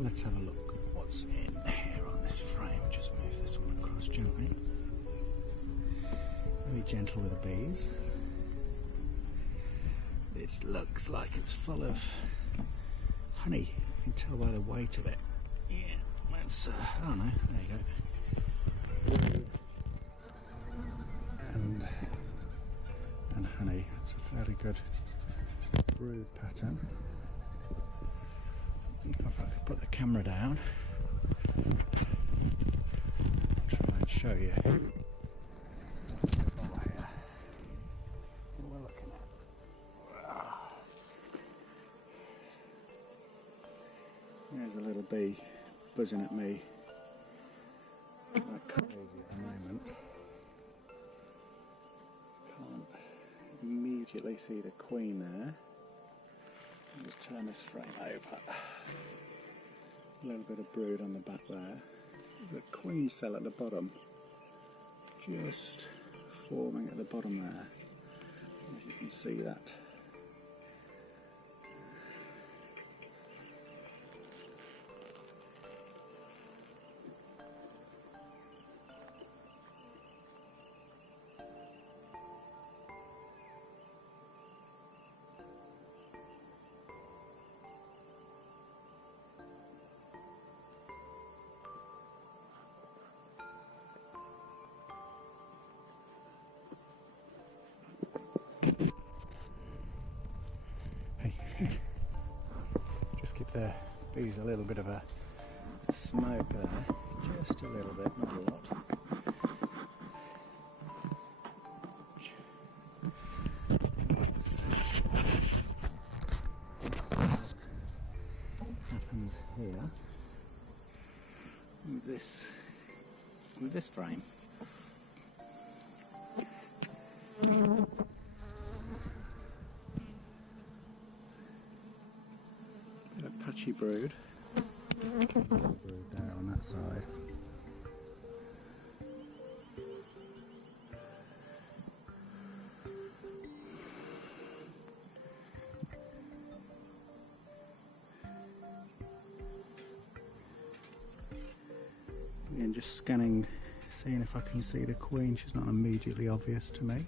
Let's have a look what's in here on this frame. Just move this one across gently. Very gentle with the bees. This looks like it's full of honey. You can tell by the weight of it. Yeah, that's, oh no, there you go. And honey. That's a fairly good brood pattern. If I could put the camera down, try and show you what we're looking at. There's a little bee buzzing at me like crazy at the moment. Can't immediately see the queen there. I'll just turn this frame over. A little bit of brood on the back there. The queen cell at the bottom, just forming at the bottom there. If you can see that. Just give the bees a little bit of a smoke there, just a little bit, not a lot. What happens here with this frame? A patchy brood. Brood there on that side. Again, just scanning, seeing if I can see the queen. She's not immediately obvious to me.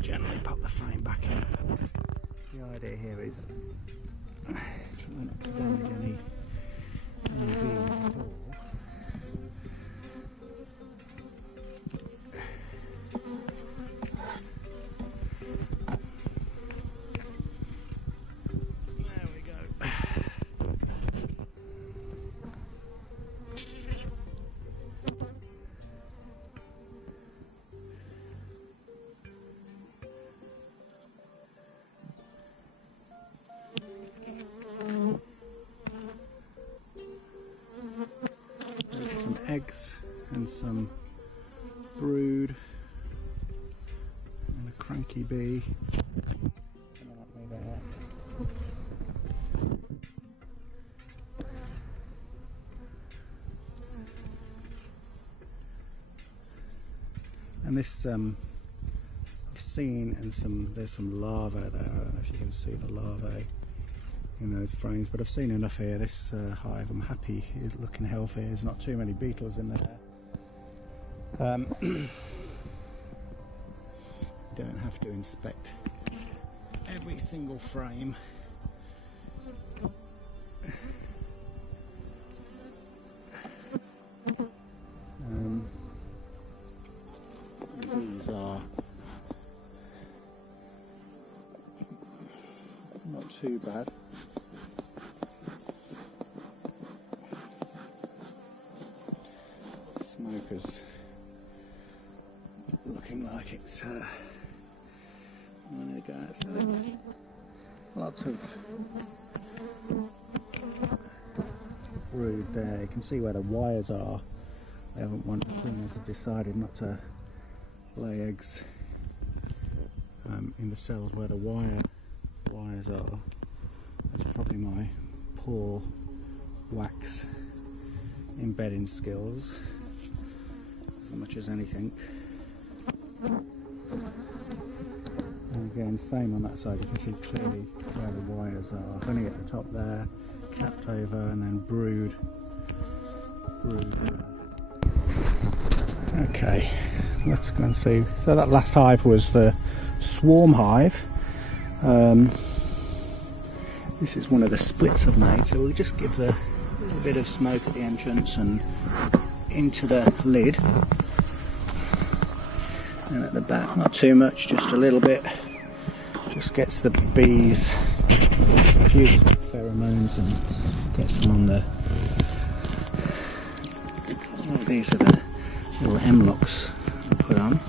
Gently pop the frame back in. The idea here is try not to damage any bees at all. There we go. Some eggs and some brood and a cranky bee coming at me there. And this I've seen, and there's some larvae there. I don't know if you can see the larvae in those frames, but I've seen enough here. This hive, I'm happy, it's looking healthy. There's not too many beetles in there. You don't have to inspect every single frame. These are not too bad. Smoker's looking like it's there we go. So there's lots of brood there. You can see where the wires are. One of the females have decided not to lay eggs in the cells where the wires are. That's probably my poor wax embedding skills as much as anything. Again, same on that side, you can see clearly where the wires are. Honey at the top there, capped over, and then brood. Okay, let's go and see. So that last hive was the swarm hive. This is one of the splits I've made, so we'll just give the little bit of smoke at the entrance and into the lid. And at the back, not too much, just a little bit. Just gets the bees a few pheromones and gets them on the... Oh, these are the little M-locks I put on.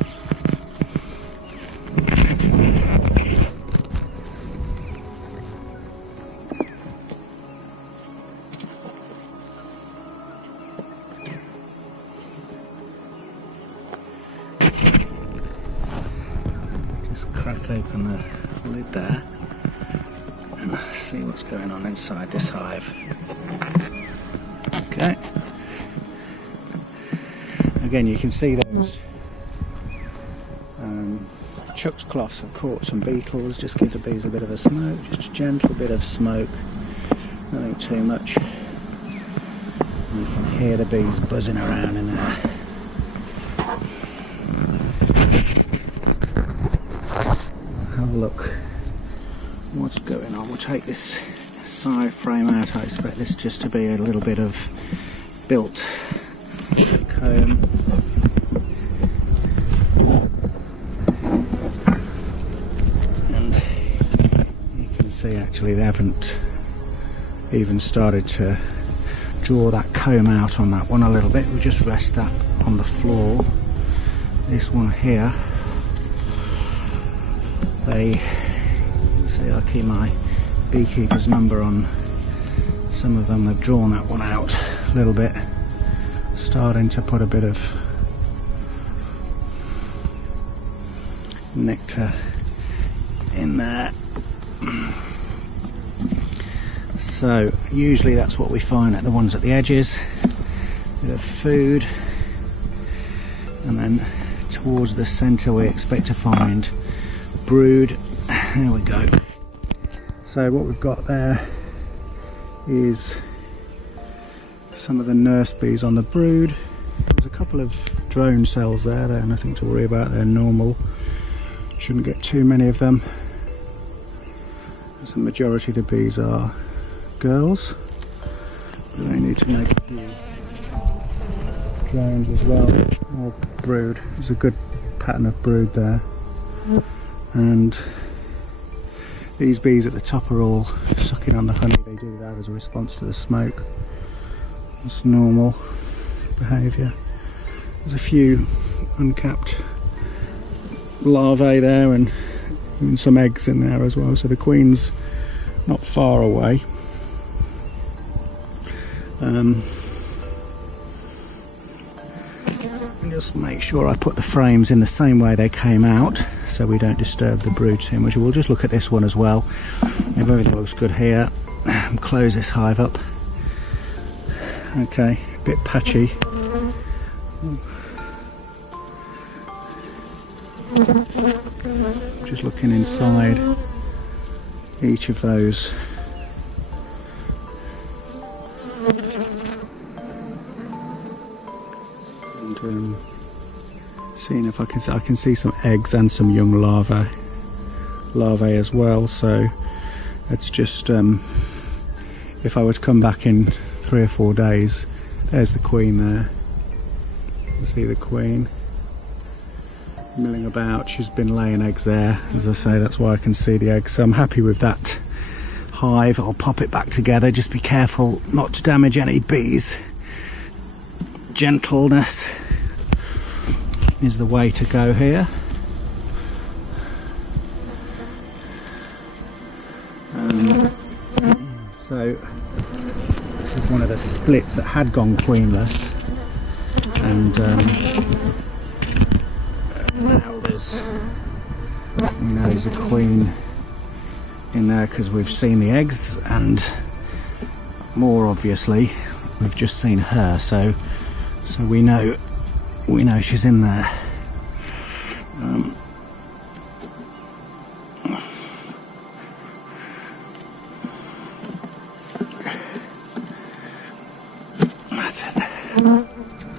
Just crack open the lid there and see what's going on inside this hive. Okay. Again, you can see those chuck's cloths have caught some beetles. Just give the bees a bit of a smoke, just a gentle bit of smoke, nothing too much. And you can hear the bees buzzing around in there. Have a look what's going on. We'll take this side frame out. I expect this just to be a little bit of built comb. And you can see actually they haven't even started to draw that comb out on that one a little bit. We'll just rest that on the floor. This one here, they see I keep my beekeeper's number on some of them. They've drawn that one out a little bit, starting to put a bit of nectar in there. So usually that's what we find at the ones at the edges, a bit of food, and then towards the centre we expect to find brood. There we go. So what we've got there is some of the nurse bees on the brood. There's a couple of drone cells there, they're nothing to worry about, they're normal. Shouldn't get too many of them. As the majority of the bees are girls. But they need to make a few drones as well, or brood. There's a good pattern of brood there. And these bees at the top are all sucking on the honey. They do that as a response to the smoke. It's normal behaviour. There's a few uncapped larvae there and even some eggs in there as well, so the queen's not far away. And just make sure I put the frames in the same way they came out so we don't disturb the brood too much. We'll just look at this one as well. If everything looks good here, close this hive up. Okay, a bit patchy. Just looking inside each of those. And seeing if I can see some eggs and some young larvae as well. So it's just if I were to come back in 3 or 4 days, there's the queen there. You see the queen milling about. She's been laying eggs there, as I say, that's why I can see the eggs. So I'm happy with that hive. I'll pop it back together. Just be careful not to damage any bees. Gentleness is the way to go here. So this is one of the splits that had gone queenless, and now there's a queen in there because we've seen the eggs, and more obviously we've just seen her, so we know she's in there. That's it.